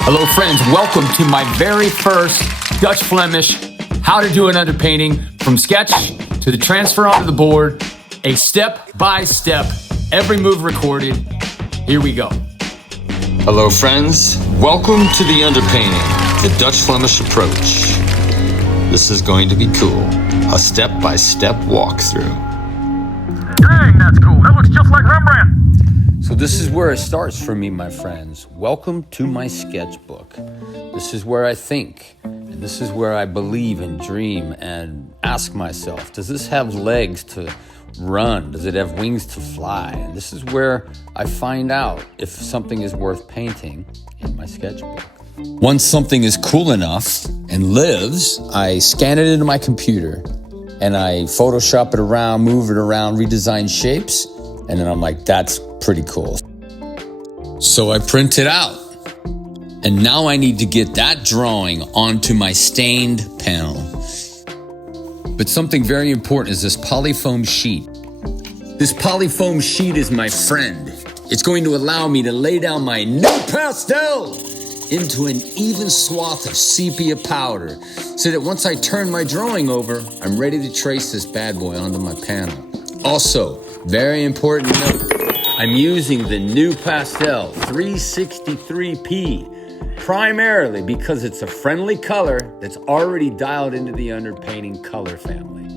Hello friends, welcome to my very first Dutch Flemish how to do an underpainting from sketch to the transfer onto the board, a step-by-step, every move recorded. Here we go. Hello friends, welcome to the underpainting, the Dutch Flemish approach. This is going to be cool, a step-by-step walkthrough. Dang, that's cool, that looks just like Rembrandt. So this is where it starts for me, my friends. Welcome to my sketchbook. This is where I think, and this is where I believe and dream and ask myself, does this have legs to run? Does it have wings to fly? And this is where I find out if something is worth painting in my sketchbook. Once something is cool enough and lives, I scan it into my computer and I Photoshop it around, move it around, redesign shapes. And then I'm like, that's pretty cool. So I print it out. And now I need to get that drawing onto my stained panel. But something very important is this polyfoam sheet. This polyfoam sheet is my friend. It's going to allow me to lay down my new pastel into an even swath of sepia powder so that once I turn my drawing over, I'm ready to trace this bad boy onto my panel. Also, very important note, I'm using the new Pastel 363P primarily because it's a friendly color that's already dialed into the underpainting color family.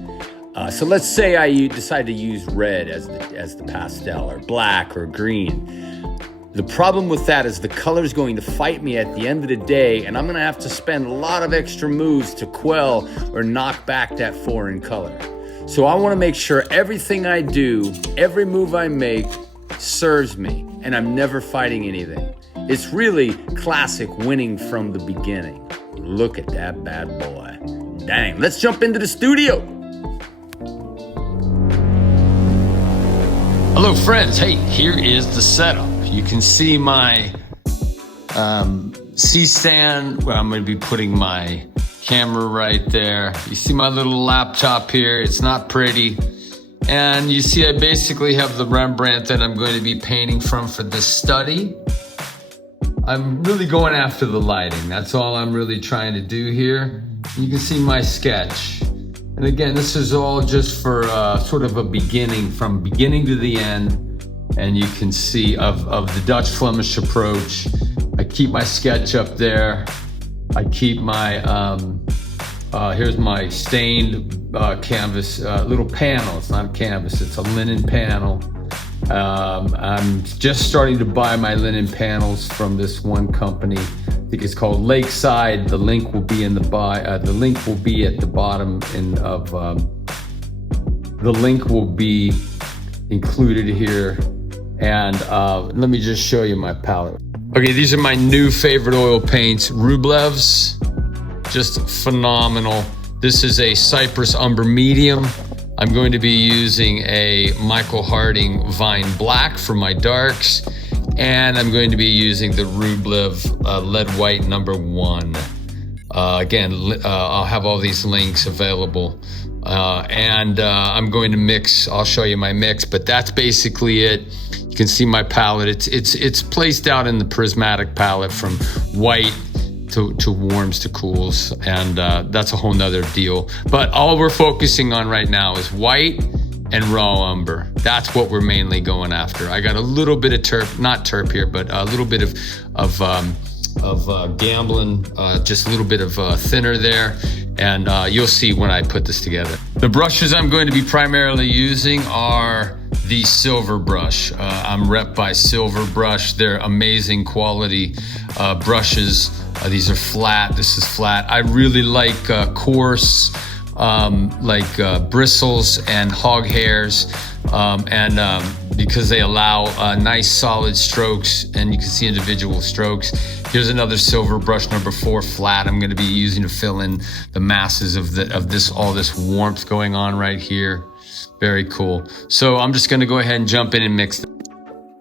So let's say I decide to use red as the pastel, or black, or green. The problem with that is the color is going to fight me at the end of the day, and I'm going to have to spend a lot of extra moves to quell or knock back that foreign color. So I want to make sure everything I do, every move I make, serves me, and I'm never fighting anything. It's really classic winning from the beginning. Look at that bad boy. Dang, let's jump into the studio. Hello friends, hey, here is the setup. You can see my C-stand where I'm going to be putting my camera right there. You see my little laptop here. It's not pretty. And you see I basically have the Rembrandt that I'm going to be painting from for this study. I'm really going after the lighting. That's all I'm really trying to do here. You can see my sketch. And again, this is all just for sort of a beginning, from beginning to the end. And you can see of the Dutch Flemish approach. I keep my sketch up there. I keep my, here's my stained canvas, little panel. It's not a canvas, it's a linen panel. I'm just starting to buy my linen panels from this one company. I think it's called Lakeside. The link will be in the the link will be at the bottom the link will be included here. And let me just show you my palette. Okay, these are my new favorite oil paints, Rublev's, just phenomenal. This is a Cypress Umber Medium. I'm going to be using a Michael Harding Vine Black for my darks, and I'm going to be using the Rublev Lead White #1. Again, I'll have all these links available. And I'm going to mix, I'll show you my mix, but that's basically it. You can see my palette. It's placed out in the prismatic palette from white to warms to cools, and that's a whole nother deal. But all we're focusing on right now is white and raw umber. That's what we're mainly going after. I got a little bit of not terp here, but a little bit of gambling, just a little bit of thinner there, and you'll see when I put this together. The brushes I'm going to be primarily using are the SiLVeRBRuSH. I'm rep by SiLVeRBRuSH. They're amazing quality brushes. These are flat. This is flat. I really like coarse, bristles and hog hairs, because they allow nice solid strokes, and you can see individual strokes. Here's another SiLVeRBRuSH #4 flat. I'm going to be using to fill in the masses of all this warmth going on right here. Very cool. So I'm just going to go ahead and jump in and mix them.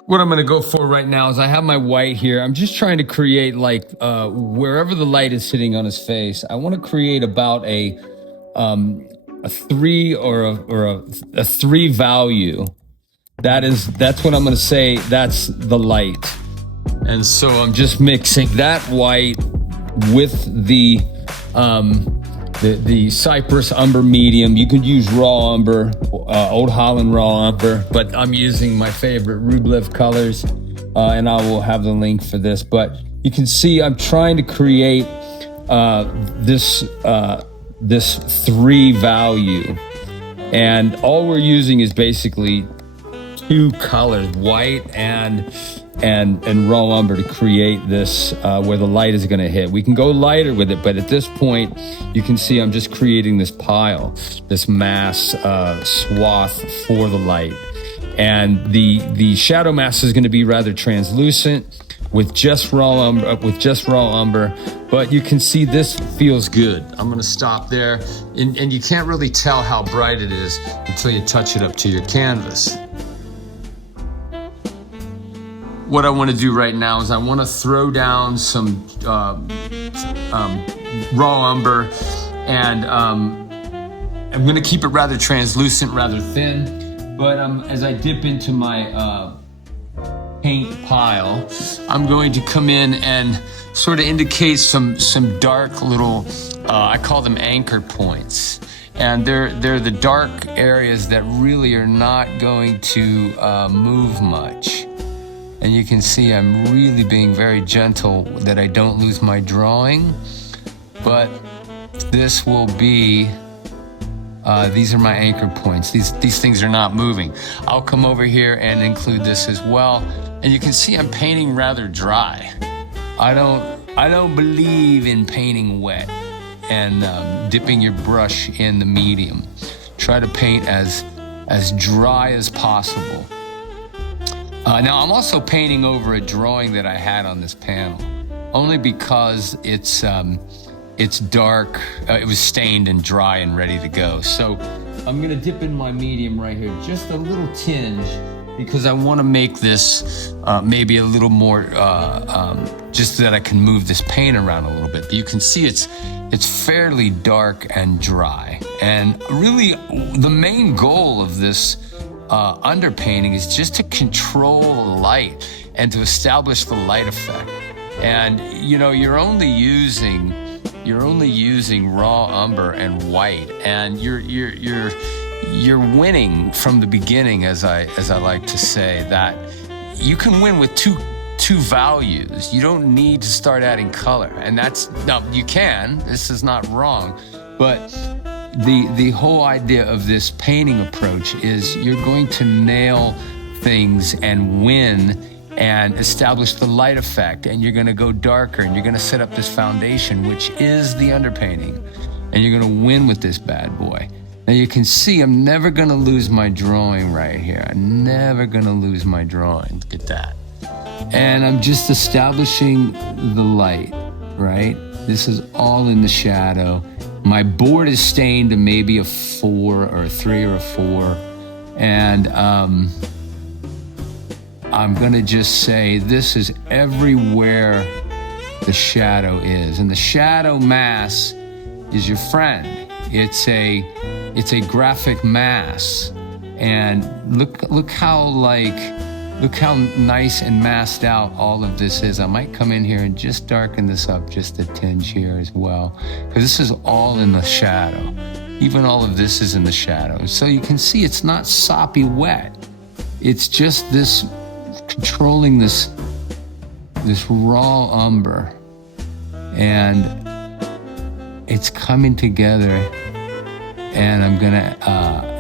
What I'm going to go for right now is I have my white here. I'm just trying to create, like, wherever the light is sitting on his face, I want to create about a 3 or a 3 value. That's what I'm going to say. That's the light. And so I'm just mixing that white with the Cypress Umber medium. You could use raw umber, Old Holland raw umber, but I'm using my favorite Rublev colors, and I will have the link for this. But you can see I'm trying to create this 3 value, and all we're using is basically 2 colors, white and raw umber, to create this where the light is going to hit. We can go lighter with it, but at this point you can see I'm just creating this pile, this mass swath for the light. And the shadow mask is going to be rather translucent with just raw umber, but you can see this feels good. I'm going to stop there, and you can't really tell how bright it is until you touch it up to your canvas. What I want to do right now is I want to throw down some raw umber, and I'm going to keep it rather translucent, rather thin. But as I dip into my paint pile, I'm going to come in and sort of indicate some dark little, I call them anchor points. And they're the dark areas that really are not going to move much. And you can see I'm really being very gentle that I don't lose my drawing. But this will be, these are my anchor points. These things are not moving. I'll come over here and include this as well. And you can see I'm painting rather dry. I don't believe in painting wet and dipping your brush in the medium. Try to paint as dry as possible. Now I'm also painting over a drawing that I had on this panel, only because it's dark. It was stained and dry and ready to go. So I'm gonna dip in my medium right here, just a little tinge, because I want to make this maybe a little more, just so that I can move this paint around a little bit. But you can see it's fairly dark and dry. And really, the main goal of this underpainting is just to control the light and to establish the light effect. And you know, you're only using raw umber and white, and you're winning from the beginning, as I like to say, that you can win with two values. You don't need to start adding color, and now you can. This is not wrong, but the whole idea of this painting approach is you're going to nail things and win and establish the light effect, and you're going to go darker, and you're going to set up this foundation, which is the underpainting, and you're going to win with this bad boy. Now you can see I'm never going to lose my drawing right here. I'm never going to lose my drawing. Look at that. And I'm just establishing the light, right? This is all in the shadow. My board is stained to maybe a 4 or a 3 or a 4. And I'm gonna just say this is everywhere the shadow is. And the shadow mass is your friend. It's a graphic mass. And look how nice and masked out all of this is. I might come in here and just darken this up just a tinge here as well, because this is all in the shadow. Even all of this is in the shadow. So you can see it's not soppy wet. It's just this controlling this raw umber, and it's coming together. And I'm gonna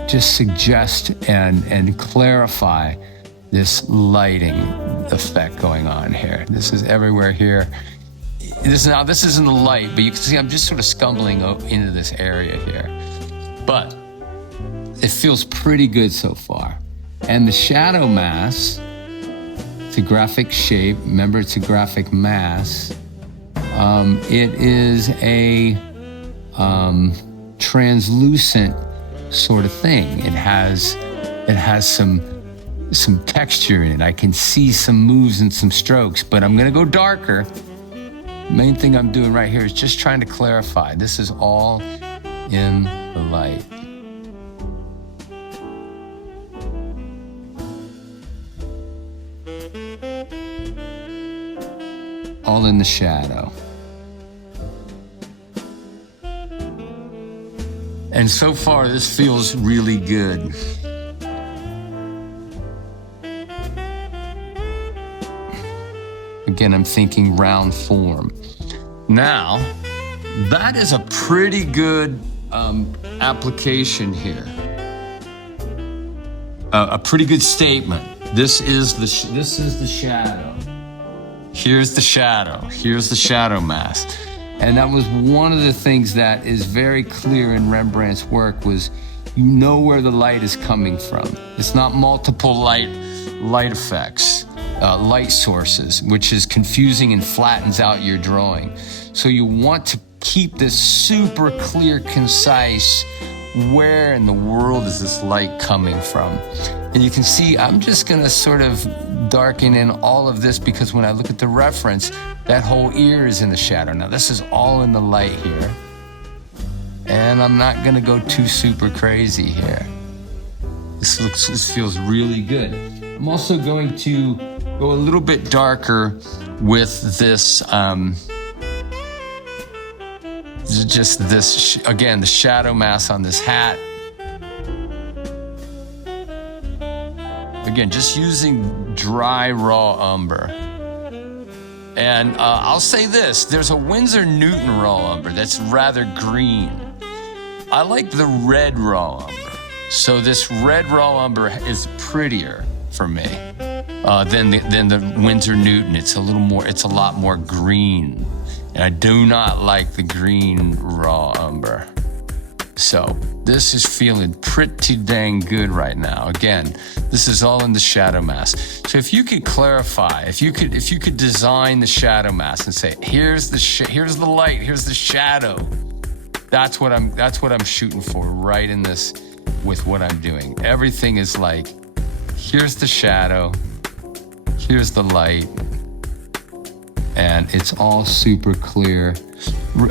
just suggest and clarify this lighting effect going on here. This is everywhere here. This isn't the light, but you can see I'm just sort of stumbling into this area here. But it feels pretty good so far. And the shadow mass, it's a graphic shape. Remember, it's a graphic mass. It is a translucent sort of thing. It has some texture in it. I can see some moves and some strokes, but I'm gonna go darker. Main thing I'm doing right here is just trying to clarify. This is all in the light. all in the shadow. And so far, this feels really good. Again, I'm thinking round form. Now, that is a pretty good application here. A pretty good statement. This is the shadow. Here's the shadow. Here's the shadow mask. And that was one of the things that is very clear in Rembrandt's work was you know where the light is coming from. It's not multiple light effects, light sources, which is confusing and flattens out your drawing. So you want to keep this super clear, concise, where in the world is this light coming from? And you can see I'm just gonna sort of darken in all of this because when I look at the reference, that whole ear is in the shadow. Now this is all in the light here. And I'm not gonna go too super crazy here. This feels really good. I'm also going to go a little bit darker with this, just this, again, the shadow mask on this hat. Again, just using dry, raw umber. And I'll say this, there's a Winsor Newton raw umber that's rather green. I like the red raw umber. So this red raw umber is prettier for me than the Winsor Newton. It's a lot more green. And I do not like the green raw umber. So this is feeling pretty dang good right now. Again, this is all in the shadow mask. So if you could clarify, if you could design the shadow mask and say, here's the light, here's the shadow. That's what I'm shooting for right in this with what I'm doing. Everything is like, here's the shadow, here's the light, and it's all super clear.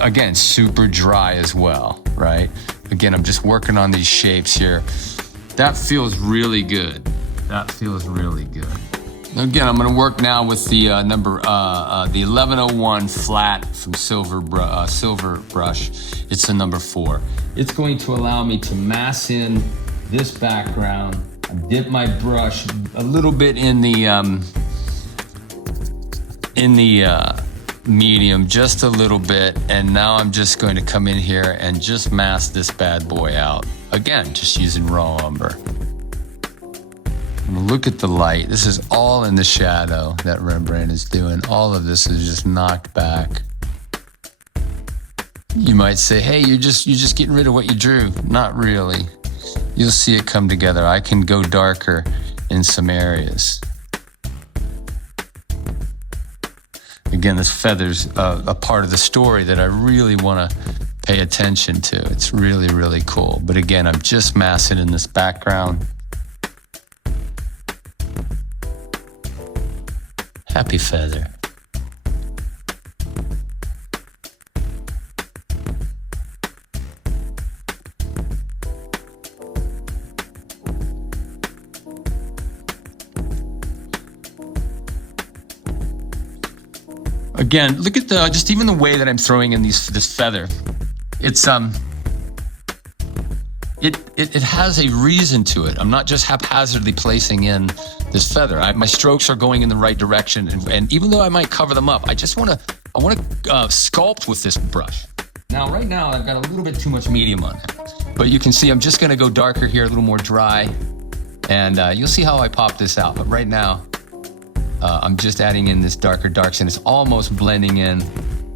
Again, super dry as well, right? Again, I'm just working on these shapes here. That feels really good. That feels really good. Again, I'm gonna work now with the the 1101 flat from SiLVeRBRuSH. It's the number 4. It's going to allow me to mass in this background. I dip my brush a little bit in the medium, just a little bit, and now I'm just going to come in here and just mask this bad boy out. Again, just using raw umber. And look at the light. This is all in the shadow that Rembrandt is doing. All of this is just knocked back. You might say, hey, you're just getting rid of what you drew. Not really. You'll see it come together. I can go darker in some areas. Again, this feather's a part of the story that I really want to pay attention to. It's really, really cool. But again, I'm just massing in this background. Happy feather. Again, look at just even the way that I'm throwing in this feather. It's it has a reason to it. I'm not just haphazardly placing in this feather. My strokes are going in the right direction, and even though I might cover them up, I want to sculpt with this brush. Now, right now, I've got a little bit too much medium on it, but you can see I'm just going to go darker here, a little more dry, and you'll see how I pop this out. But right now, I'm just adding in this darker darks, and it's almost blending in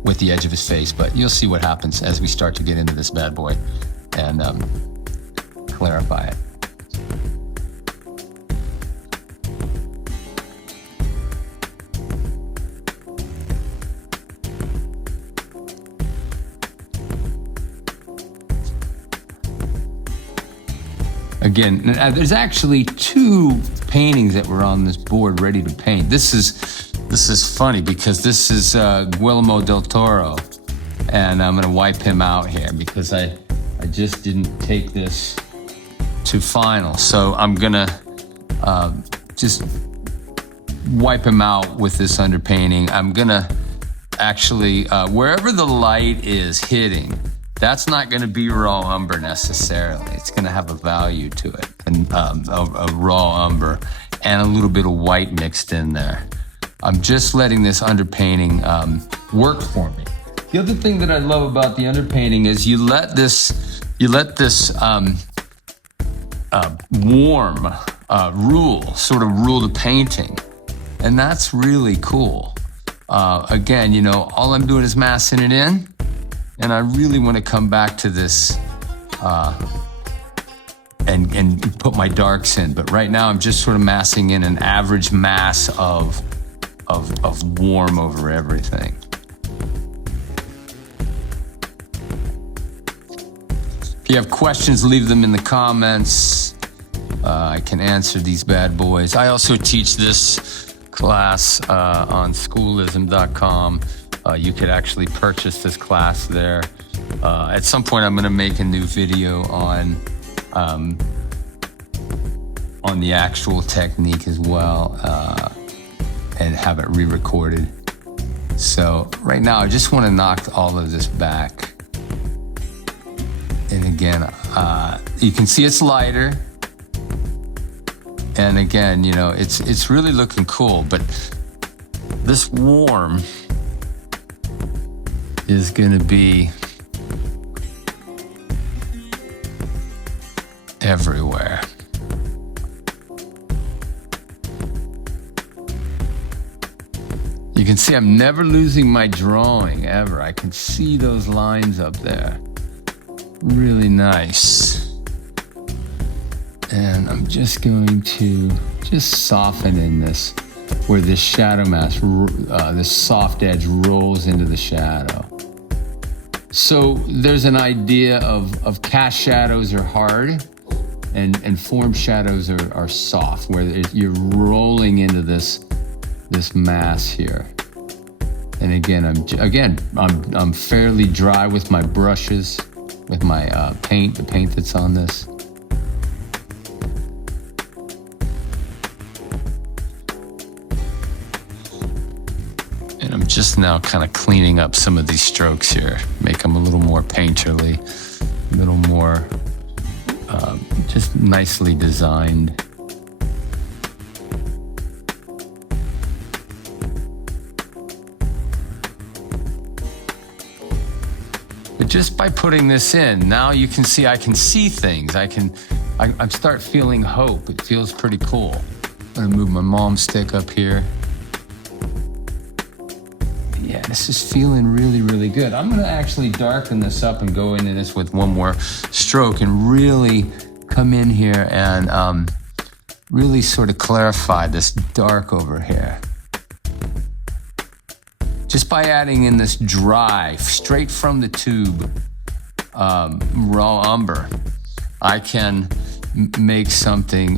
with the edge of his face, but you'll see what happens as we start to get into this bad boy and clarify it. Again, there's actually 2 paintings that were on this board ready to paint. This is funny because this is Guillermo del Toro, and I'm gonna wipe him out here because I just didn't take this to final. So I'm gonna just wipe him out with this underpainting. I'm gonna actually, wherever the light is hitting, that's not going to be raw umber necessarily. It's going to have a value to it, and a raw umber and a little bit of white mixed in there. I'm just letting this underpainting work for me. The other thing that I love about the underpainting is you let this warm sort of rule the painting, and that's really cool. Again, you know, all I'm doing is massing it in, and I really want to come back to this and put my darks in. But right now I'm just sort of massing in an average mass of warm over everything. If you have questions, leave them in the comments. I can answer these bad boys. I also teach this class on schoolism.com. You could actually purchase this class there. At some point, I'm going to make a new video on the actual technique as well, and have it re-recorded. So right now, I just want to knock all of this back. And again, you can see it's lighter. And again, you know, it's really looking cool, but this warm is going to be everywhere. You can see I'm never losing my drawing, ever. I can see those lines up there. Really nice. And I'm just going to soften in this, where this shadow mask, this soft edge rolls into the shadow. So there's an idea of cast shadows are hard and form shadows are soft, where you're rolling into this mass here. And again, I'm fairly dry with my brushes, with my paint, the paint that's on this. And I'm just now kind of cleaning up some of these strokes here, make them a little more painterly, a little more just nicely designed. But just by putting this in, now you can see I can see things. I start feeling hope. It feels pretty cool. I'm gonna move my mom stick up here. Yeah, this is feeling really, really good. I'm gonna actually darken this up and go into this with one more stroke and really come in here and really sort of clarify this dark over here. Just by adding in this dry, straight from the tube, raw umber, I can make something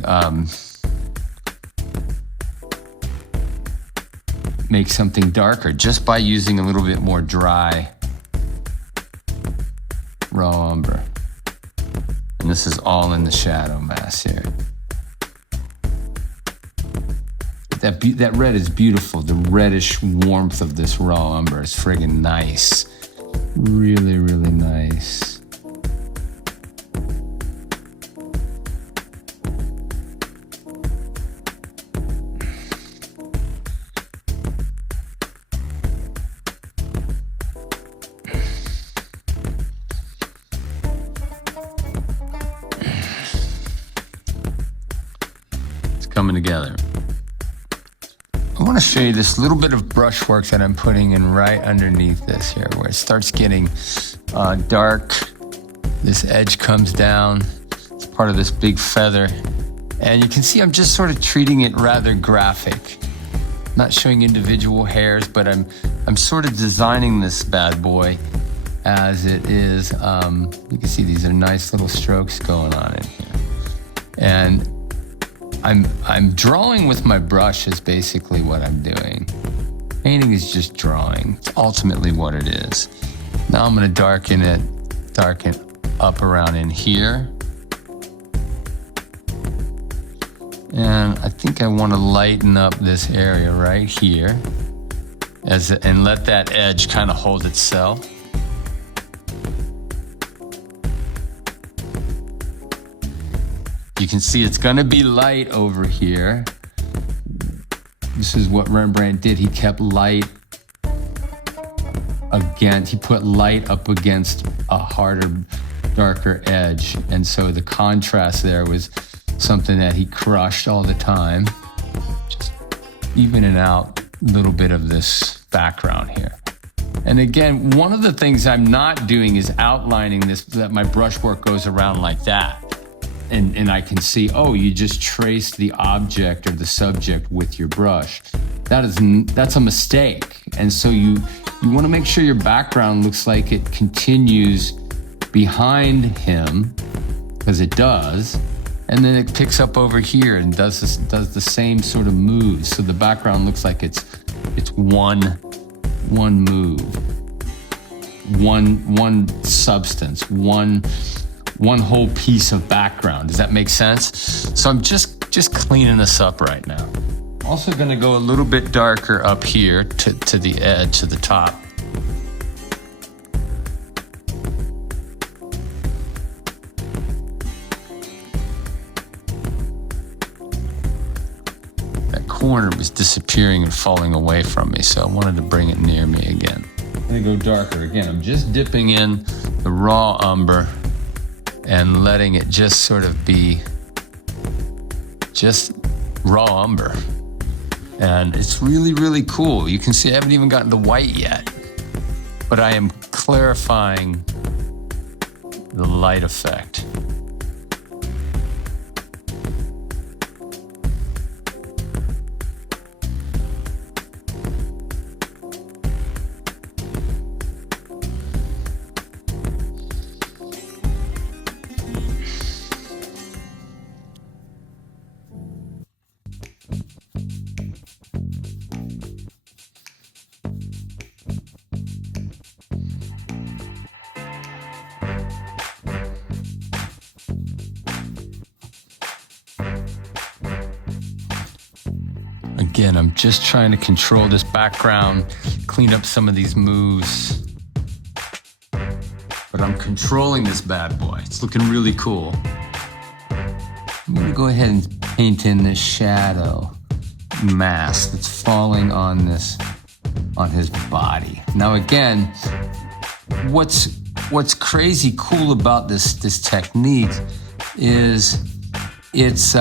darker just by using a little bit more dry raw umber. And this is all in the shadow mass here. That red is beautiful. The reddish warmth of this raw umber is friggin' nice. Really, really nice. It's coming together. I want to show you this little bit of brushwork that I'm putting in right underneath this here, where it starts getting dark. This edge comes down. It's part of this big feather. And you can see I'm just sort of treating it rather graphic. Not showing individual hairs, but I'm sort of designing this bad boy as it is. You can see these are nice little strokes going on in here. And I'm drawing with my brush is basically what I'm doing. Painting is just drawing. It's ultimately what it is. Now I'm gonna darken up around in here. And I think I wanna lighten up this area right here. and let that edge kind of hold itself. You can see it's gonna be light over here. This is what Rembrandt did. He kept light against, he put light up against a harder, darker edge. And so the contrast there was something that he crushed all the time, just evening out a little bit of this background here. And again, one of the things I'm not doing is outlining this, that my brushwork goes around like that. And I can see, oh, you just trace the object or the subject with your brush. That's a mistake. And so you want to make sure your background looks like it continues behind him, because it does. And then it picks up over here and does the same sort of moves. So the background looks like it's one move, one substance, one whole piece of background. Does that make sense? So I'm just cleaning this up right now. Also gonna go a little bit darker up here to the edge, to the top. That corner was disappearing and falling away from me, so I wanted to bring it near me again. I'm gonna go darker again. I'm just dipping in the raw umber and letting it just sort of be just raw umber. And it's really, really cool. You can see I haven't even gotten to white yet, but I am clarifying the light effect. Again, I'm just trying to control this background, clean up some of these moves. But I'm controlling this bad boy. It's looking really cool. I'm gonna go ahead and paint in this shadow mask that's falling on his body. Now again, what's crazy cool about this technique is it's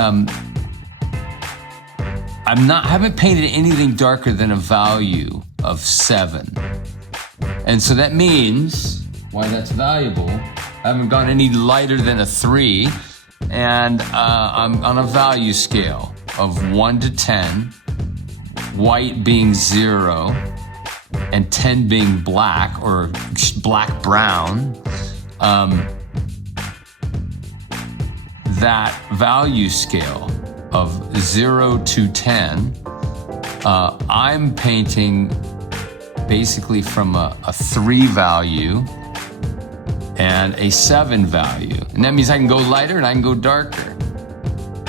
I haven't painted anything darker than a value of 7. And so that means, why that's valuable, I haven't gone any lighter than a 3, and I'm on a value scale of 1 to 10, white being 0, and 10 being black or black-brown. That value scale of 0 to 10, I'm painting basically from a 3 value and a 7 value. And that means I can go lighter and I can go darker.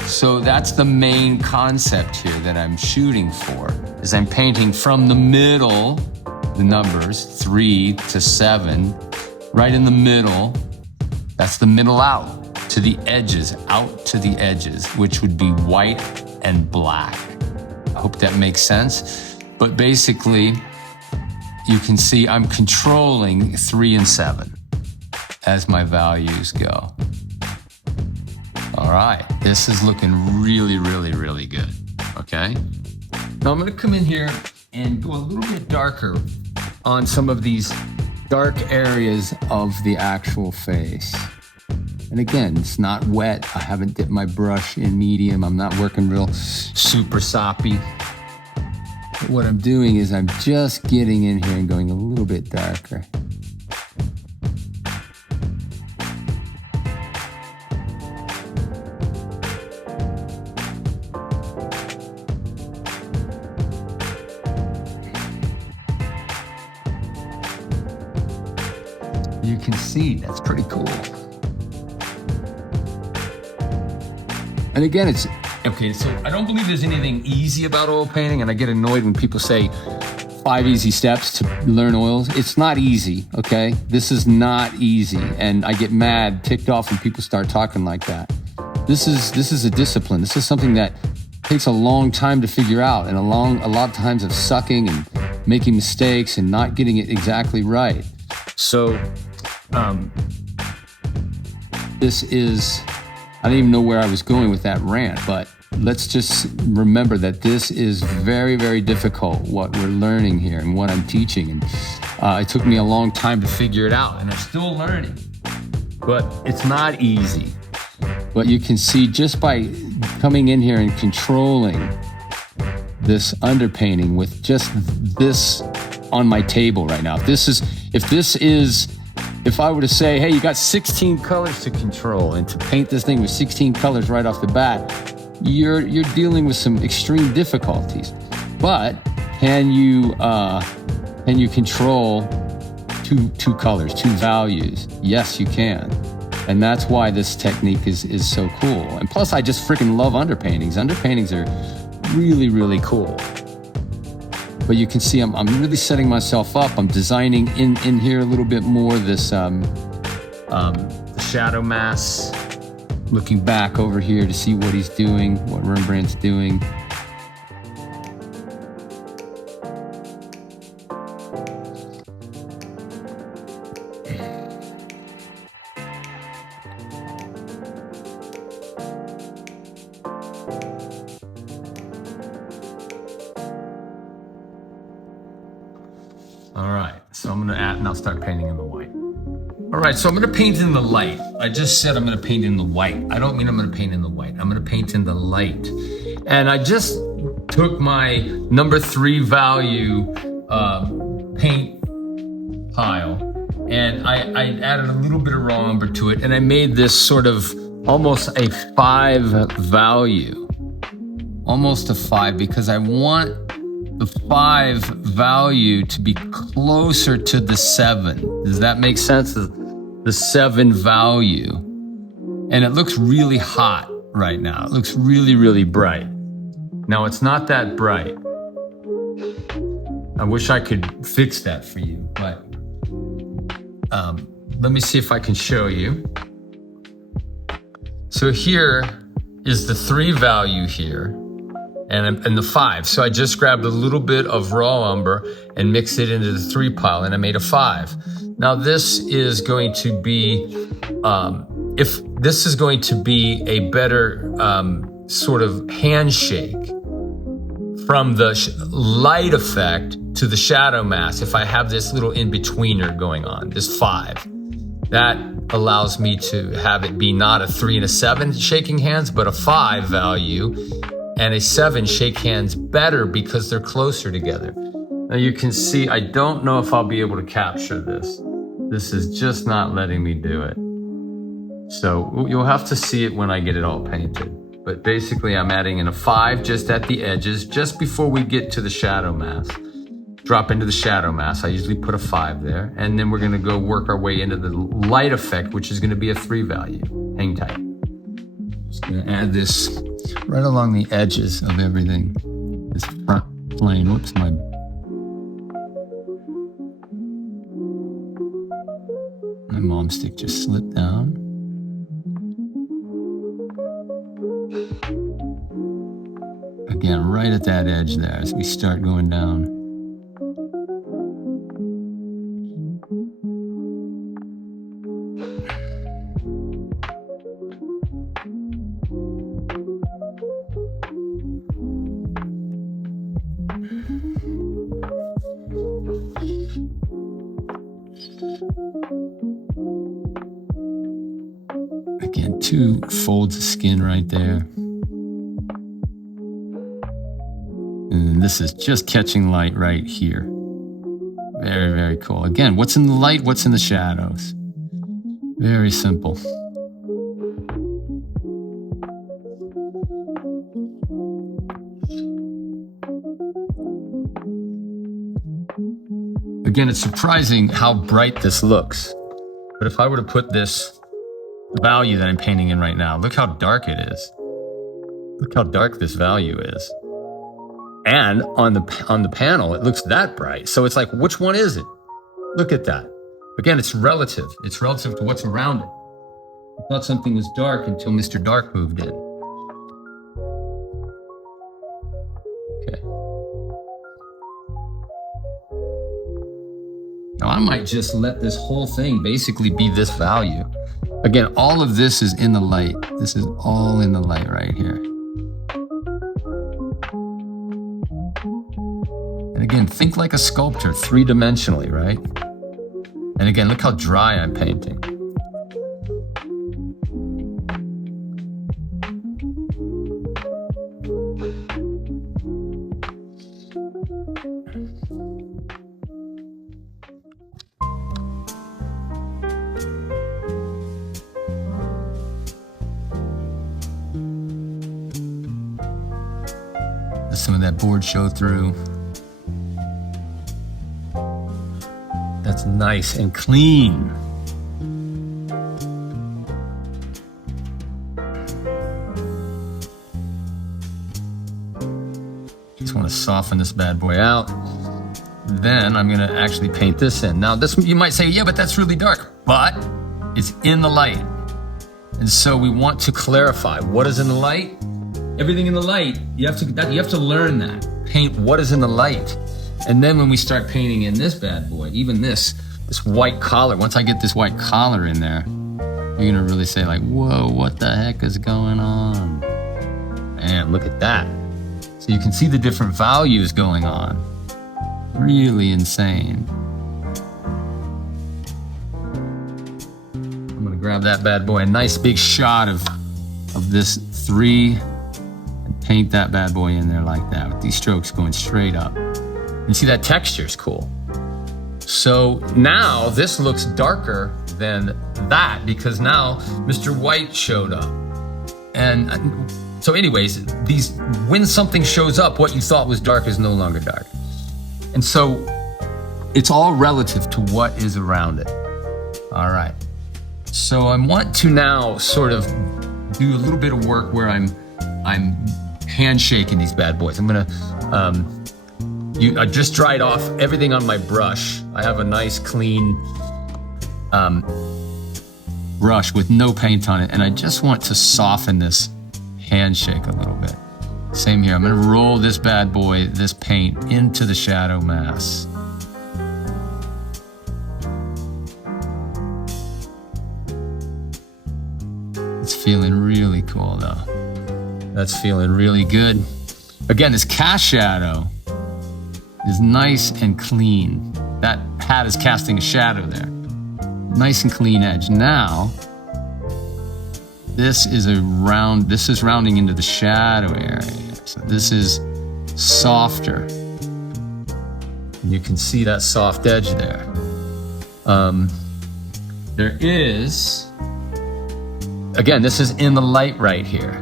So that's the main concept here that I'm shooting for, is I'm painting from the middle, the numbers 3 to 7, right in the middle. That's the middle out. To the edges, out to the edges, which would be white and black. I hope that makes sense. But basically, you can see I'm controlling 3 and 7 as my values go. All right, this is looking really, really, really good, okay? Now I'm gonna come in here and go a little bit darker on some of these dark areas of the actual face. And again, it's not wet. I haven't dipped my brush in medium. I'm not working real super soppy. But what I'm doing is I'm just getting in here and going a little bit darker. You can see that's pretty cool. And again, it's, okay, so I don't believe there's anything easy about oil painting, and I get annoyed when people say 5 easy steps to learn oils. It's not easy, okay? This is not easy. And I get mad, ticked off when people start talking like that. This is a discipline. This is something that takes a long time to figure out, and a lot of times of sucking and making mistakes and not getting it exactly right. So this is, I don't even know where I was going with that rant, but let's just remember that this is very, very difficult, what we're learning here and what I'm teaching. And it took me a long time to figure it out, and I'm still learning. But it's not easy. But you can see just by coming in here and controlling this underpainting with just this on my table right now. If I were to say, hey, you got 16 colors to control and to paint this thing with 16 colors right off the bat, you're dealing with some extreme difficulties. But can you control two colors, two values? Yes, you can. And that's why this technique is so cool. And plus, I just freaking love underpaintings. Underpaintings are really, really cool. But you can see I'm really setting myself up. I'm designing in here a little bit more this shadow mass. Looking back over here to see what he's doing, what Rembrandt's doing. All right, so I'm gonna add, and I'll start painting in the white. All right, so I'm gonna paint in the light. I just said I'm gonna paint in the white. I don't mean I'm gonna paint in the white. I'm gonna paint in the light. And I just took my number 3 value paint pile, and I added a little bit of raw umber to it, and I made this sort of almost a 5 value. Almost a 5, because I want the 5 value to be closer to the 7. Does that make sense? The 7 value. And it looks really hot right now. It looks really, really bright. Now, it's not that bright. I wish I could fix that for you, but let me see if I can show you. So here is the 3 value here. And the 5. So I just grabbed a little bit of raw umber and mixed it into the 3 pile, and I made a 5. Now this is going to be, if this is going to be a better sort of handshake from the light effect to the shadow mass, if I have this little in-betweener going on, this 5, that allows me to have it be not a 3 and a 7 shaking hands, but a 5 value. And a 7 shake hands better because they're closer together. Now you can see, I don't know if I'll be able to capture this. This is just not letting me do it. So you'll have to see it when I get it all painted. But basically I'm adding in a 5 just at the edges, just before we get to the shadow mass. Drop into the shadow mass. I usually put a 5 there. And then we're gonna go work our way into the light effect, which is gonna be a 3 value. Hang tight. Just gonna add this right along the edges of everything. This front plane. Whoops, my mom stick just slipped down. Again, right at that edge there as we start going down. Again, 2 folds of skin right there. And this is just catching light right here. Very, very cool. Again, what's in the light, what's in the shadows? Very simple. Again, it's surprising how bright this looks. But if I were to put this value that I'm painting in right now, look how dark it is. Look how dark this value is. And on the panel, it looks that bright. So it's like, which one is it? Look at that. Again, it's relative. It's relative to what's around it. I thought something was dark until Mr. Dark moved in. Okay. Now I might just let this whole thing basically be this value. Again, all of this is in the light. This is all in the light right here. And again, think like a sculptor, three-dimensionally, right? And again, look how dry I'm painting. Let some of that board show through. That's nice and clean. Just want to soften this bad boy out. Then I'm gonna actually paint this in. Now this, you might say, yeah, but that's really dark. But it's in the light. And so we want to clarify what is in the light. Everything in the light, you have to learn that. Paint what is in the light. And then when we start painting in this bad boy, even this white collar, once I get this white collar in there, you're gonna really say like, whoa, what the heck is going on? Man, look at that. So you can see the different values going on. Really insane. I'm gonna grab that bad boy, a nice big shot of this 3, and paint that bad boy in there like that, with these strokes going straight up. And see that texture is cool. So now this looks darker than that because now Mr. White showed up. And so anyways, when something shows up, what you thought was dark is no longer dark. And so it's all relative to what is around it. All right. So I want to now sort of do a little bit of work where I'm handshaking these bad boys. I'm gonna, I just dried off everything on my brush. I have a nice clean brush with no paint on it, and I just want to soften this handshake a little bit. Same here, I'm gonna roll this bad boy, this paint, into the shadow mass. It's feeling really cool though. That's feeling really good. Again, this cast shadow is nice and clean. That hat is casting a shadow there. Nice and clean edge. Now, this is rounding into the shadow area. So this is softer. You can see that soft edge there. There is, again, this is in the light right here.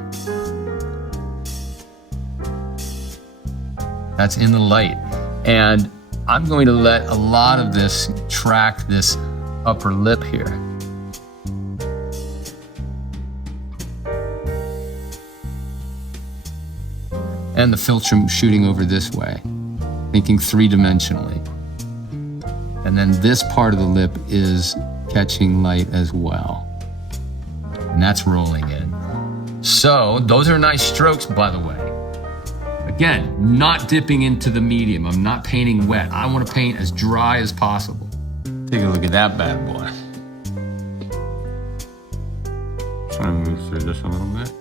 That's in the light. And I'm going to let a lot of this track this upper lip here. And the filter shooting over this way, thinking three-dimensionally. And then this part of the lip is catching light as well. And that's rolling in. So those are nice strokes, by the way. Again, not dipping into the medium. I'm not painting wet. I want to paint as dry as possible. Take a look at that bad boy. Trying to move through this a little bit.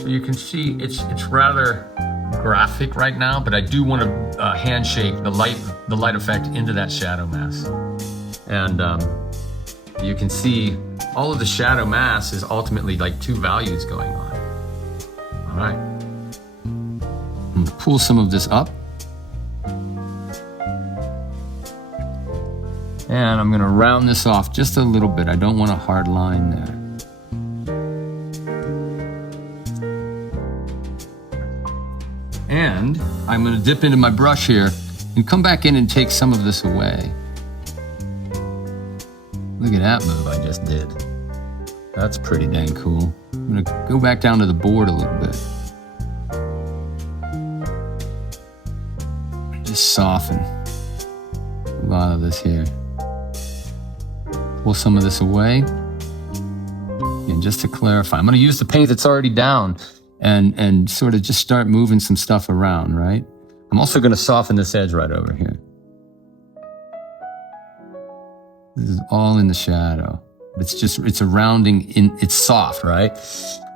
So you can see it's rather graphic right now, but I do want to handshake the light effect into that shadow mass. And you can see all of the shadow mass is ultimately like 2 values going on. All right. I'm gonna pull some of this up. And I'm gonna round this off just a little bit. I don't want a hard line there. And I'm gonna dip into my brush here and come back in and take some of this away. Look at that move I just did. That's pretty dang cool. I'm gonna go back down to the board a little bit. just soften a lot of this here. Pull some of this away. And just to clarify, I'm going to use the paint that's already down and sort of just start moving some stuff around, right? I'm also going to soften this edge right over here. This is all in the shadow. It's a rounding in, it's soft, right?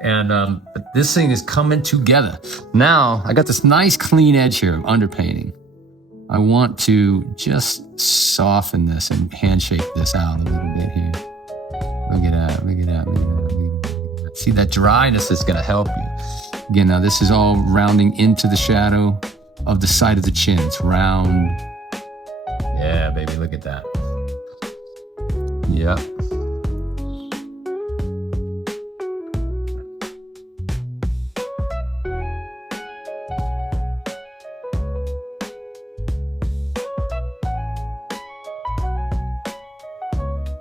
And but this thing is coming together. Now, I got this nice clean edge here of underpainting. I want to just soften this and handshake this out a little bit here. Look at that, look at that, look at that, look at that. See, that dryness is gonna help you. Again, now this is all rounding into the shadow of the side of the chin. It's round. Yeah, baby, look at that. Yep.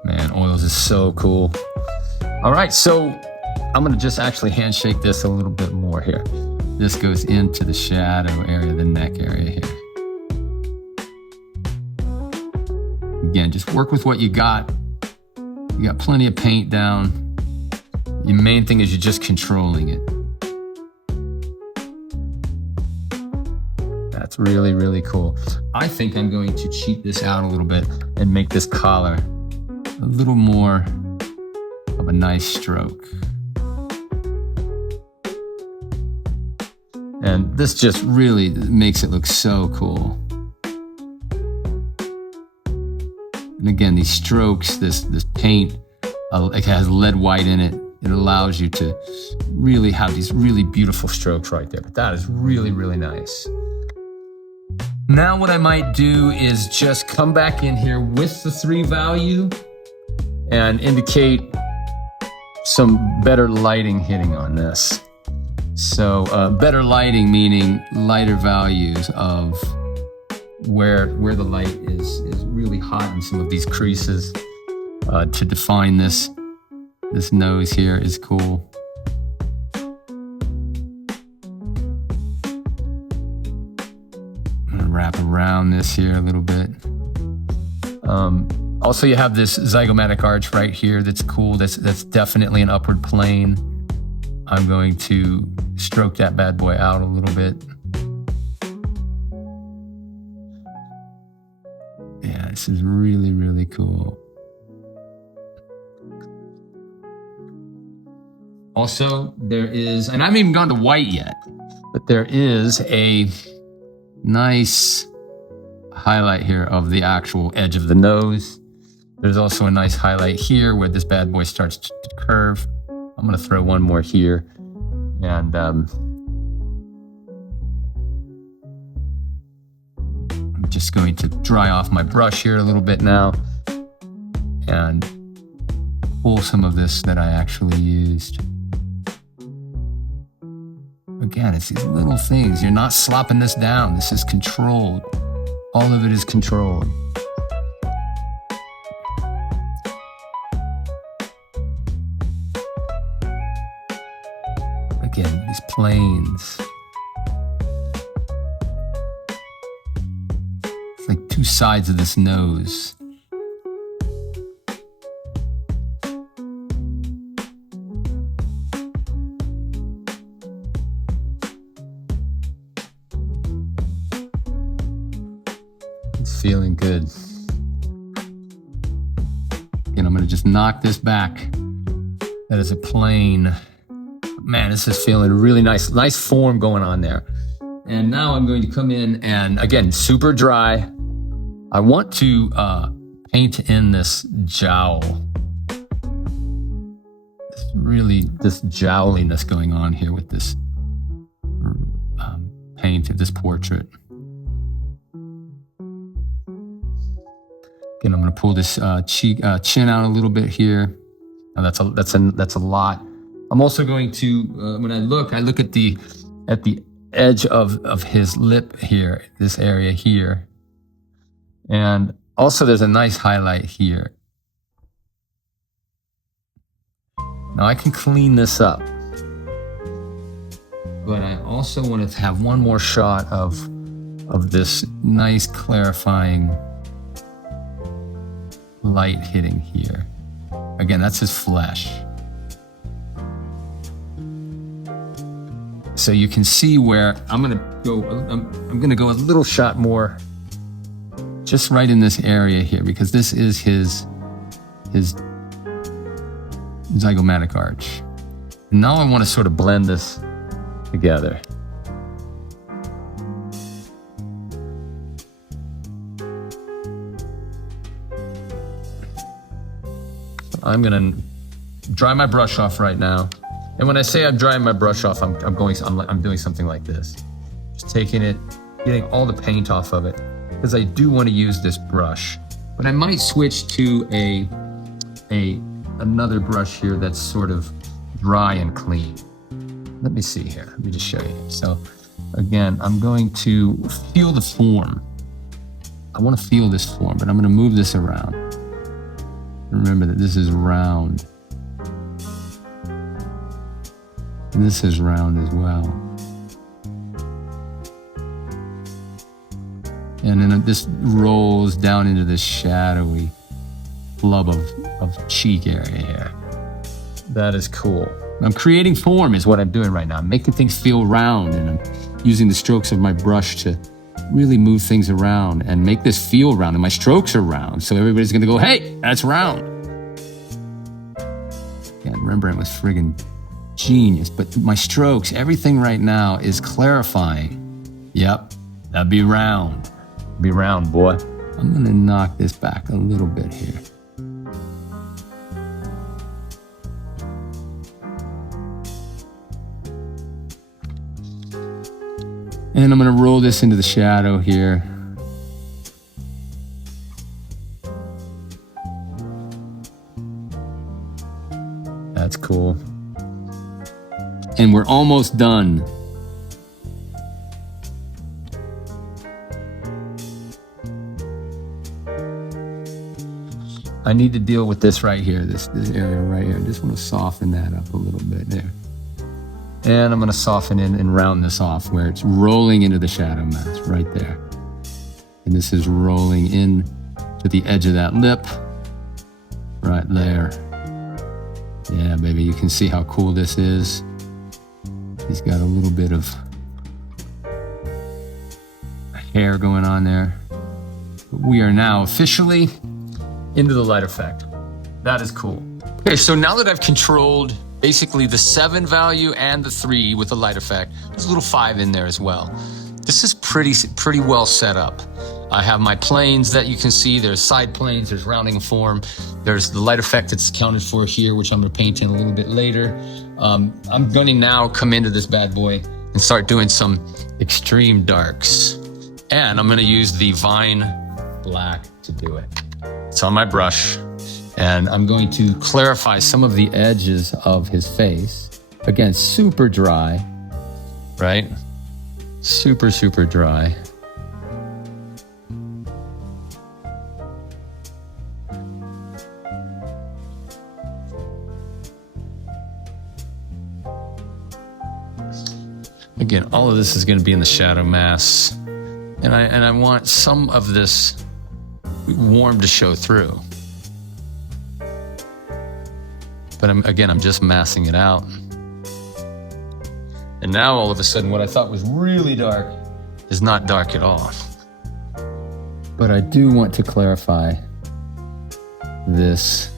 Man, oils is so cool. All right, so I'm gonna just actually handshake this a little bit more here. This goes into the shadow area, the neck area here. Again, just work with what you got. You got plenty of paint down. The main thing is you're just controlling it. That's really, really cool. I think I'm going to cheat this out a little bit and make this collar a little more of a nice stroke. And this just really makes it look so cool. And again, these strokes, this paint, it has lead white in it. It allows you to really have these really beautiful strokes right there. But that is really, really nice. Now what I might do is just come back in here with the 3 value and indicate some better lighting hitting on this. So better lighting meaning lighter values of where the light is really hot in some of these creases to define this nose here is cool. I'm gonna wrap around this here a little bit. Also, you have this zygomatic arch right here that's cool. That's definitely an upward plane. I'm going to stroke that bad boy out a little bit. Yeah, this is really, really cool. Also, there is, and I haven't even gone to white yet, but there is a nice highlight here of the actual edge of the nose. There's also a nice highlight here where this bad boy starts to curve. I'm gonna throw one more here. And I'm just going to dry off my brush here a little bit now and pull some of this that I actually used. Again, it's these little things. You're not slopping this down. This is controlled. All of it is controlled. Again, these planes. It's like 2 sides of this nose. It's feeling good. Again, I'm gonna just knock this back. That is a plane. Man, this is feeling really nice. Nice form going on there. And now I'm going to come in and, again, super dry. I want to paint in this jowl. This jowliness going on here with this paint of this portrait. Again, I'm going to pull this chin out a little bit here. Now that's a lot. I'm also going to, when I look at the edge of his lip here, this area here. And also there's a nice highlight here. Now I can clean this up, but I also want to have one more shot of of this nice clarifying light hitting here. Again, that's his flesh. So you can see where I'm gonna go a little shot more just right in this area here, because this is his zygomatic arch. And now I want to sort of blend this together. I'm gonna dry my brush off right now. And when I say I'm drying my brush off, I'm doing something like this. Just taking it, getting all the paint off of it, because I do want to use this brush. But I might switch to another brush here that's sort of dry and clean. Let me see here. Let me just show you. So again, I'm going to feel the form. I want to feel this form, but I'm going to move this around. Remember that this is round. And this is round as well. And then this rolls down into this shadowy flub of cheek area here. That is cool. I'm creating form is what I'm doing right now. I'm making things feel round, and I'm using the strokes of my brush to really move things around and make this feel round. And my strokes are round, so everybody's gonna go, hey, that's round. And Rembrandt was friggin' genius, but my strokes, everything right now is clarifying. Yep, that'd be round. Be round, boy. I'm gonna knock this back a little bit here. And I'm gonna roll this into the shadow here. That's cool. And we're almost done. I need to deal with this right here, this area right here. I just want to soften that up a little bit there. And I'm going to soften in and round this off where it's rolling into the shadow mask right there. And this is rolling in to the edge of that lip right there. Yeah, baby, you can see how cool this is. He's got a little bit of hair going on there. But we are now officially into the light effect. That is cool. Okay, so now that I've controlled basically the 7 value and the 3 with the light effect, there's a little 5 in there as well. This is pretty well set up. I have my planes that you can see. There's side planes, there's rounding and form. There's the light effect that's accounted for here, which I'm gonna paint in a little bit later. I'm gonna now come into this bad boy and start doing some extreme darks. And I'm gonna use the Vine Black to do it. It's on my brush, and I'm going to clarify some of the edges of his face. Again, super dry, right? Super, super dry. Again, all of this is going to be in the shadow mass, and I want some of this warm to show through. But I'm just massing it out. And now all of a sudden what I thought was really dark is not dark at all. But I do want to clarify this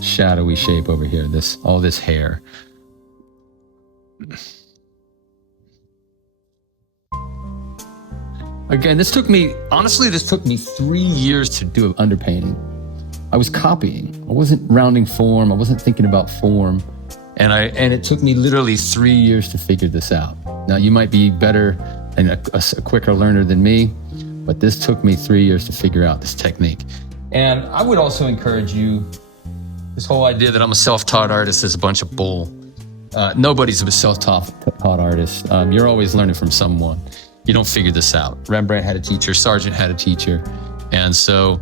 shadowy shape over here, all this hair. Again, this took me 3 years to do underpainting. I was copying. I wasn't rounding form. I wasn't thinking about form. And it took me literally 3 years to figure this out. Now, you might be better and a quicker learner than me, but this took me 3 years to figure out this technique. And I would also encourage you, this whole idea that I'm a self-taught artist is a bunch of bull. Nobody's a self-taught artist. You're always learning from someone. You don't figure this out. Rembrandt had a teacher, Sargent had a teacher. And so,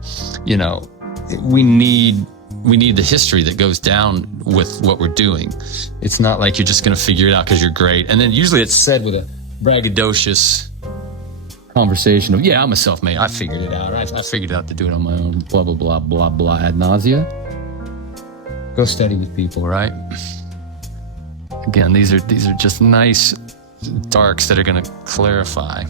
we need we need the history that goes down with what we're doing. It's not like you're just going to figure it out because you're great. And then usually it's said with a braggadocious conversation of, yeah, I'm a self-made. I figured it out. I figured out to do it on my own, blah, blah, blah, blah, blah, ad nausea. Go study with people, right? Again, these are just nice darks that are going to clarify.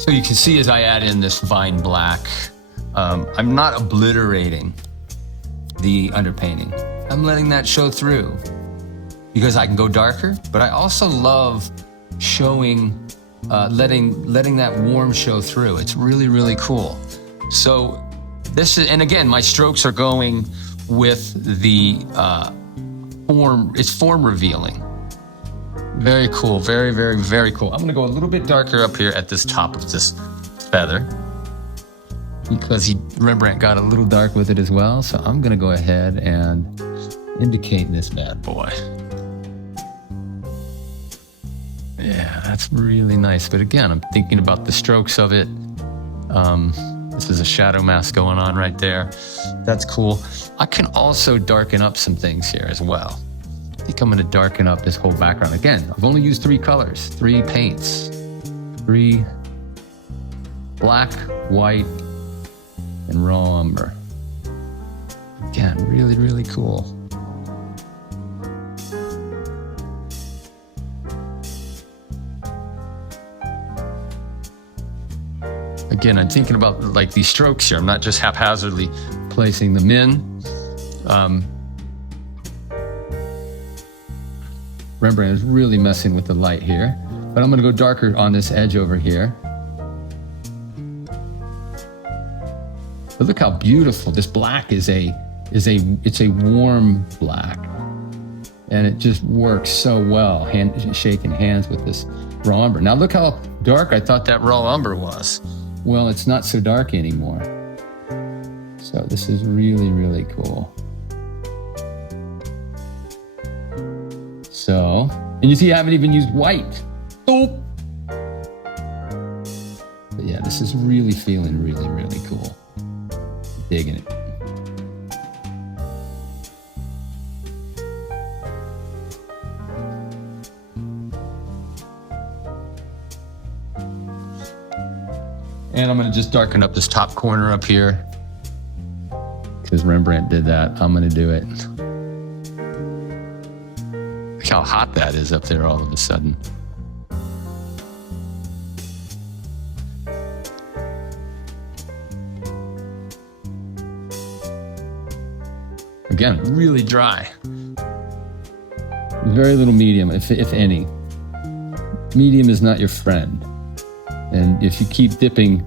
So you can see as I add in this vine black, I'm not obliterating the underpainting. I'm letting that show through because I can go darker, but I also love showing, letting that warm show through. It's really, really cool. So this is, and again, my strokes are going with the form, it's form revealing. Very cool, very, very, very cool. I'm gonna go a little bit darker up here at this top of this feather because Rembrandt got a little dark with it as well. So I'm gonna go ahead and indicate this bad boy. Yeah, that's really nice. But again, I'm thinking about the strokes of it. This is a shadow mask going on right there. That's cool. I can also darken up some things here as well. I think I'm gonna darken up this whole background. Again, I've only used 3 colors, 3 paints, 3 black, white, and raw umber. Again, really, really cool. Again, I'm thinking about like these strokes here. I'm not just haphazardly placing them in. Rembrandt is really messing with the light here, but I'm gonna go darker on this edge over here. But look how beautiful this black is. It's a warm black, and it just works so well. Shaking hands with this raw umber. Now look how dark I thought that raw umber was. Well, it's not so dark anymore. So this is really, really cool. So, and you see I haven't even used white. Oh. But yeah, this is really feeling really, really cool. Digging it. And I'm gonna just darken up this top corner up here because Rembrandt did that. I'm gonna do it. Look how hot that is up there all of a sudden. Again, really dry. Very little medium, if any. Medium is not your friend. And if you keep dipping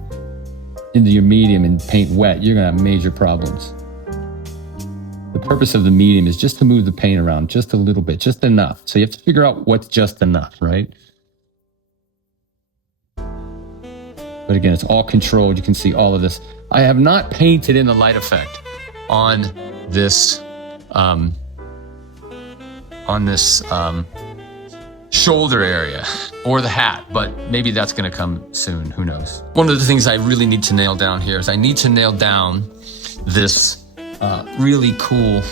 into your medium and paint wet, you're gonna have major problems. The purpose of the medium is just to move the paint around just a little bit, just enough. So you have to figure out what's just enough, right? But again, it's all controlled. You can see all of this. I have not painted in the light effect on this shoulder area or the hat, but maybe that's gonna come soon, who knows. One of the things I really need to nail down here is I need to nail down this really cool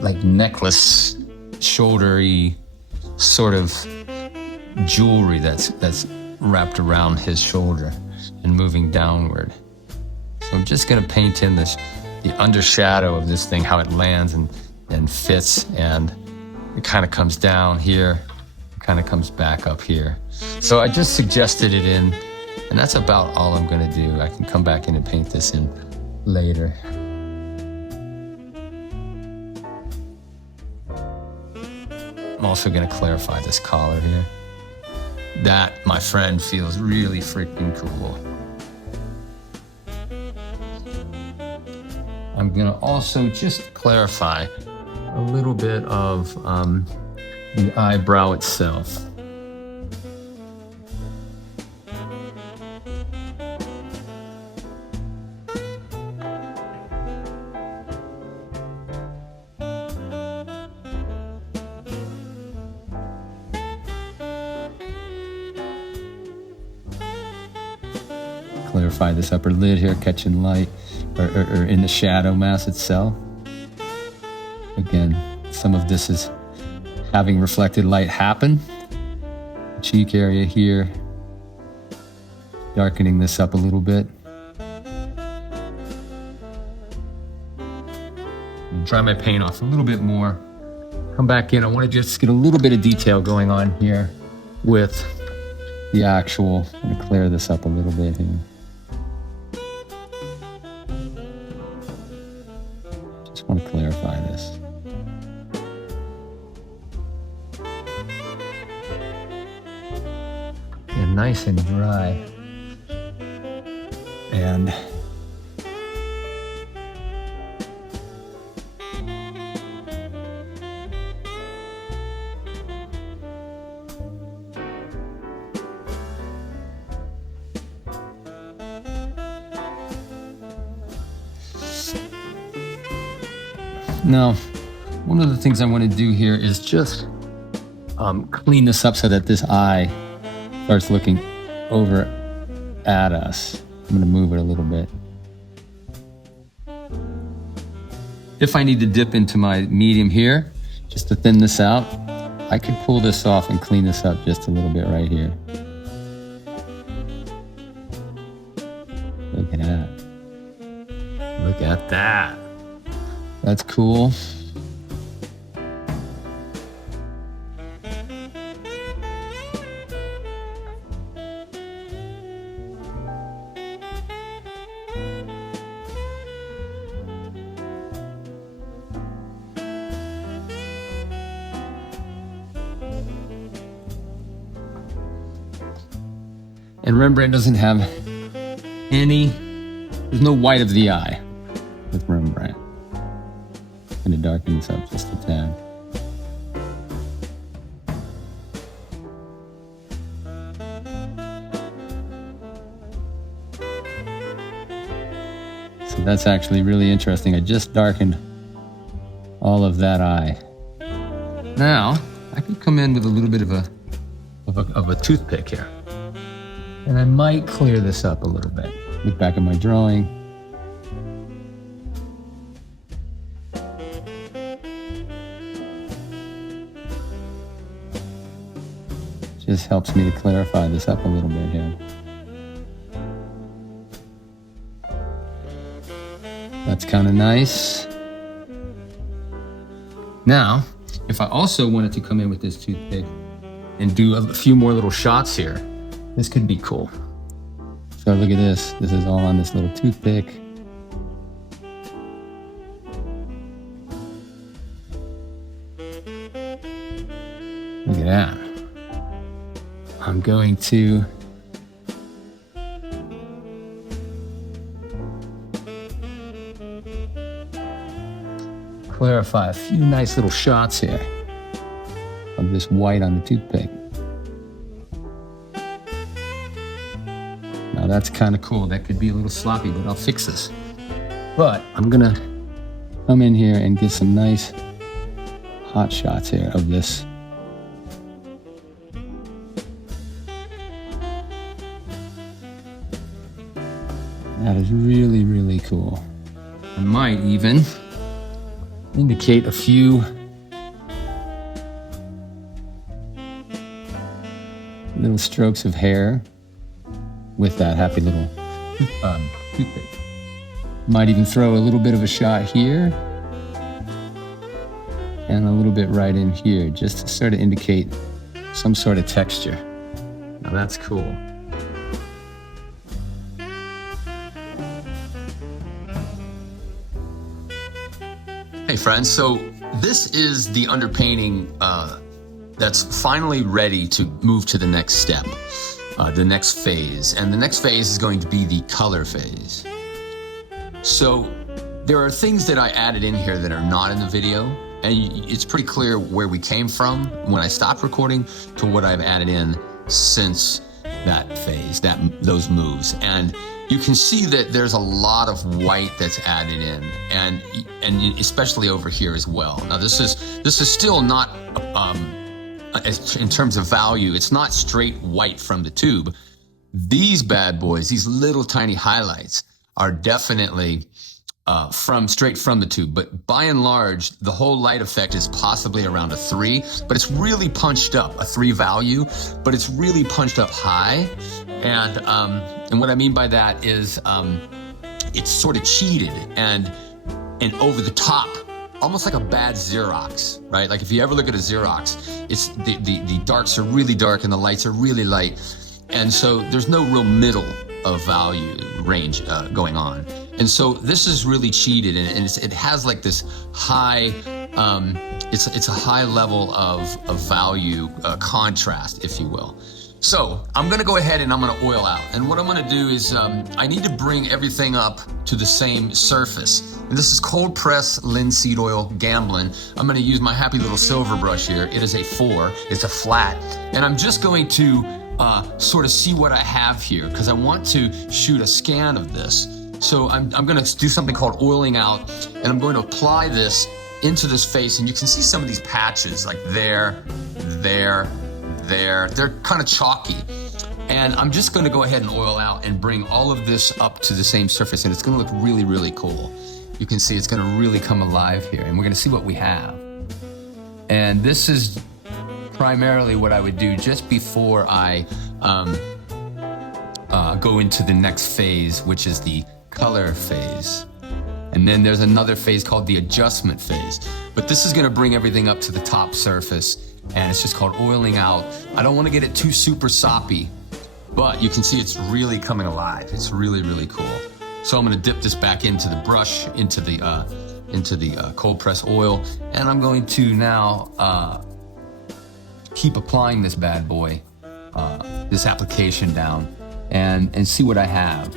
like necklace, shouldery sort of jewelry that's wrapped around his shoulder and moving downward. So I'm just gonna paint in the undershadow of this thing, how it lands and fits, and it kind of comes down here, kind of comes back up here. So I just suggested it in, and that's about all I'm gonna do. I can come back in and paint this in later. I'm also gonna clarify this collar here. That, my friend, feels really freaking cool. I'm gonna also just clarify a little bit of the eyebrow itself. Clarify this upper lid here, catching light, or in the shadow mass itself. Again, some of this is having reflected light happen. Cheek area here, darkening this up a little bit. Dry my paint off a little bit more. Come back in, I want to just get a little bit of detail going on here with the actual, I'm going to clear this up a little bit here. Just want to clarify this. Yeah, nice and dry. And now, one of the things I want to do here is just clean this up so that this eye starts looking over at us. I'm going to move it a little bit. If I need to dip into my medium here, just to thin this out, I could pull this off and clean this up just a little bit right here. Look at that. Look at that. That's cool. And Rembrandt doesn't have there's no white of the eye with Rembrandt. I'm going to darken this up just a tad. So that's actually really interesting. I just darkened all of that eye. Now, I could come in with a little bit of a toothpick here. And I might clear this up a little bit. Look back at my drawing. Just helps me to clarify this up a little bit here. That's kind of nice. Now, if I also wanted to come in with this toothpick and do a few more little shots here, this could be cool. So look at this. This is all on this little toothpick. Look at that. I'm going to clarify a few nice little shots here of this white on the toothpick. Now that's kind of cool. That could be a little sloppy, but I'll fix this. But I'm gonna come in here and get some nice hot shots here of this. That is really, really cool. I might even indicate a few little strokes of hair with that happy little toothpick. Might even throw a little bit of a shot here and a little bit right in here, just to sort of indicate some sort of texture. Now that's cool. Hey friends, so this is the underpainting that's finally ready to move to the next step, the next phase. And the next phase is going to be the color phase. So there are things that I added in here that are not in the video, And it's pretty clear where we came from when I stopped recording to what I've added in since that phase, those moves. And you can see that there's a lot of white that's added in, and especially over here as well. Now this is still not, in terms of value, it's not straight white from the tube. These bad boys, these little tiny highlights, are definitely straight from the tube. But by and large, the whole light effect is possibly around a 3, but it's really punched up, a 3 value, but it's really punched up high. And what I mean by that is it's sort of cheated and over the top, almost like a bad Xerox, right? Like if you ever look at a Xerox, it's the darks are really dark and the lights are really light. And so there's no real middle of value range going on. And so this is really cheated, and it has like this high, it's a high level of value contrast, if you will. So I'm gonna go ahead and I'm gonna oil out. And what I'm gonna do is I need to bring everything up to the same surface. And this is cold press linseed oil Gamblin. I'm gonna use my happy little SiLVeRBRuSH here. It is a 4, it's a flat. And I'm just going to sort of see what I have here, because I want to shoot a scan of this. So I'm gonna do something called oiling out, and I'm going to apply this into this face, and you can see some of these patches, like there. They're kind of chalky. And I'm just gonna go ahead and oil out and bring all of this up to the same surface, and it's gonna look really, really cool. You can see it's gonna really come alive here, and we're gonna see what we have. And this is primarily what I would do just before I go into the next phase, which is the color phase. And then there's another phase called the adjustment phase. But this is gonna bring everything up to the top surface, and it's just called oiling out. I don't wanna get it too super soppy, but you can see it's really coming alive. It's really, really cool. So I'm gonna dip this back into the brush, into the cold press oil, and I'm going to now keep applying this bad boy, this application down, and see what I have.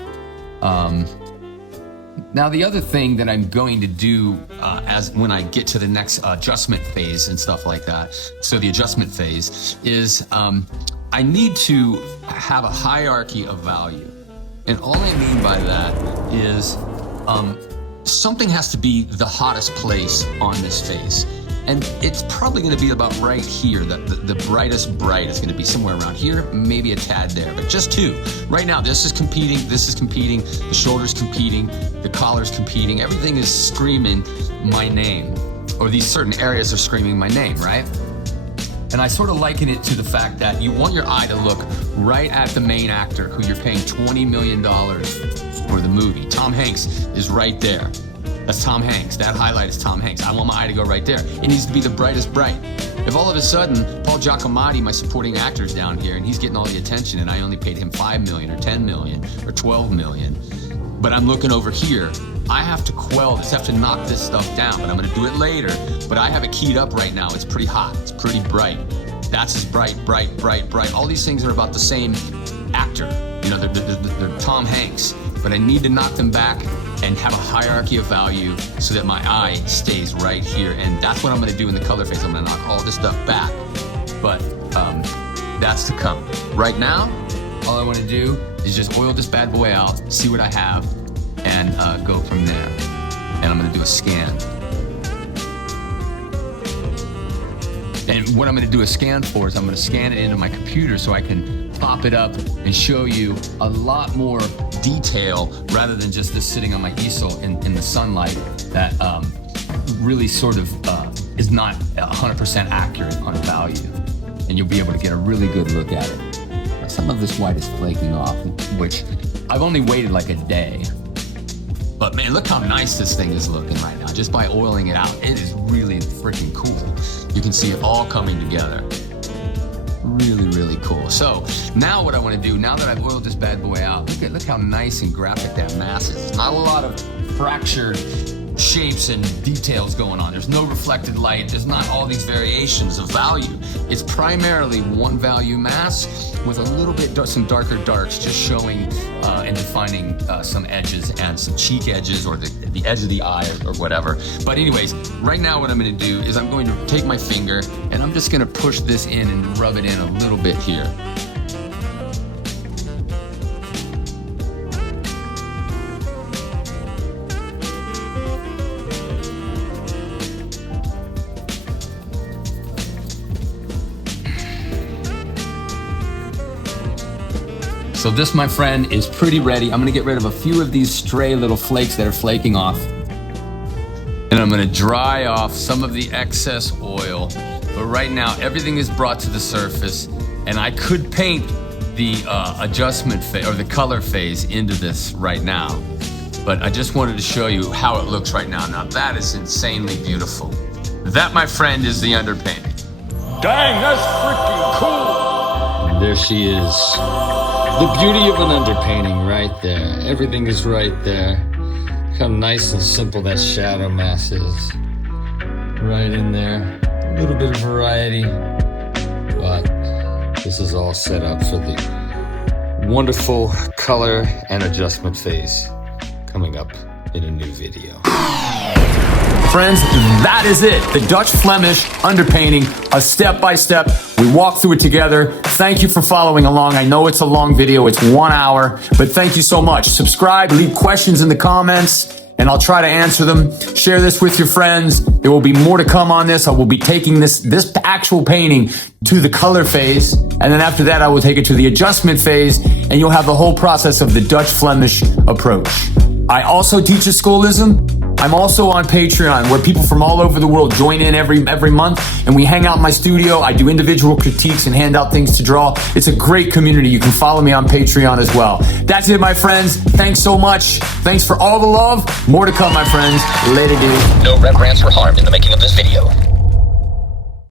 Now the other thing that I'm going to do as when I get to the next adjustment phase and stuff like that, so the adjustment phase is I need to have a hierarchy of value. And all I mean by that is something has to be the hottest place on this face. And it's probably gonna be about right here. The brightest bright is gonna be somewhere around here, maybe a tad there, but just 2. Right now, this is competing, the shoulder's competing, the collar's competing, everything is screaming my name, or these certain areas are screaming my name, right? And I sort of liken it to the fact that you want your eye to look right at the main actor who you're paying $20 million for the movie. Tom Hanks is right there. That's Tom Hanks. That highlight is Tom Hanks. I want my eye to go right there. It needs to be the brightest bright. If all of a sudden, Paul Giacomotti, my supporting actor, is down here and he's getting all the attention and I only paid him $5 million or $10 million or $12 million, but I'm looking over here, I have to quell this, I have to knock this stuff down, but I'm gonna do it later. But I have it keyed up right now. It's pretty hot, it's pretty bright. That's as bright. All these things are about the same actor. You know, they're Tom Hanks, but I need to knock them back and have a hierarchy of value so that my eye stays right here. And that's what I'm gonna do in the color phase. I'm gonna knock all this stuff back, but that's to come. Right now, all I wanna do is just oil this bad boy out, see what I have, and go from there. And I'm gonna do a scan. And what I'm gonna do a scan for is I'm gonna scan it into my computer so I can pop it up and show you a lot more detail rather than just this sitting on my easel in the sunlight that really sort of is not 100% accurate on value. And you'll be able to get a really good look at it. Some of this white is flaking off, which I've only waited like a day. But man, look how nice this thing is looking right now. Just by oiling it out, it is really freaking cool. You can see it all coming together. Really, really cool. So now what I want to do, now that I've oiled this bad boy out, look how nice and graphic that mass is. Not a lot of fractured shapes and details going on. There's no reflected light. There's not all these variations of value. It's primarily one value mass with a little bit some darker darks, just showing and defining some edges and some cheek edges or the edge of the eye or whatever. But anyways, right now what I'm going to do is I'm going to take my finger and I'm just going to push this in and rub it in a little bit here. So this, my friend, is pretty ready. I'm gonna get rid of a few of these stray little flakes that are flaking off. And I'm gonna dry off some of the excess oil. But right now, everything is brought to the surface, and I could paint the adjustment phase or the color phase into this right now. But I just wanted to show you how it looks right now. Now that is insanely beautiful. That, my friend, is the underpainting. Dang, that's freaking cool. And there she is. The beauty of an underpainting right there. Everything is right there. Look how nice and simple that shadow mass is. Right in there. A little bit of variety. But this is all set up for the wonderful color and adjustment phase coming up in a new video. Friends, that is it. The Dutch Flemish underpainting, a step-by-step. We walk through it together. Thank you for following along. I know it's a long video. It's 1 hour, but thank you so much. Subscribe, leave questions in the comments, and I'll try to answer them. Share this with your friends. There will be more to come on this. I will be taking this actual painting to the color phase, and then after that, I will take it to the adjustment phase, and you'll have the whole process of the Dutch Flemish approach. I also teach a schoolism. I'm also on Patreon, where people from all over the world join in every month, and we hang out in my studio. I do individual critiques and hand out things to draw. It's a great community. You can follow me on Patreon as well. That's it, my friends. Thanks so much. Thanks for all the love. More to come, my friends. Later, dude. No Rembrandts were harmed in the making of this video.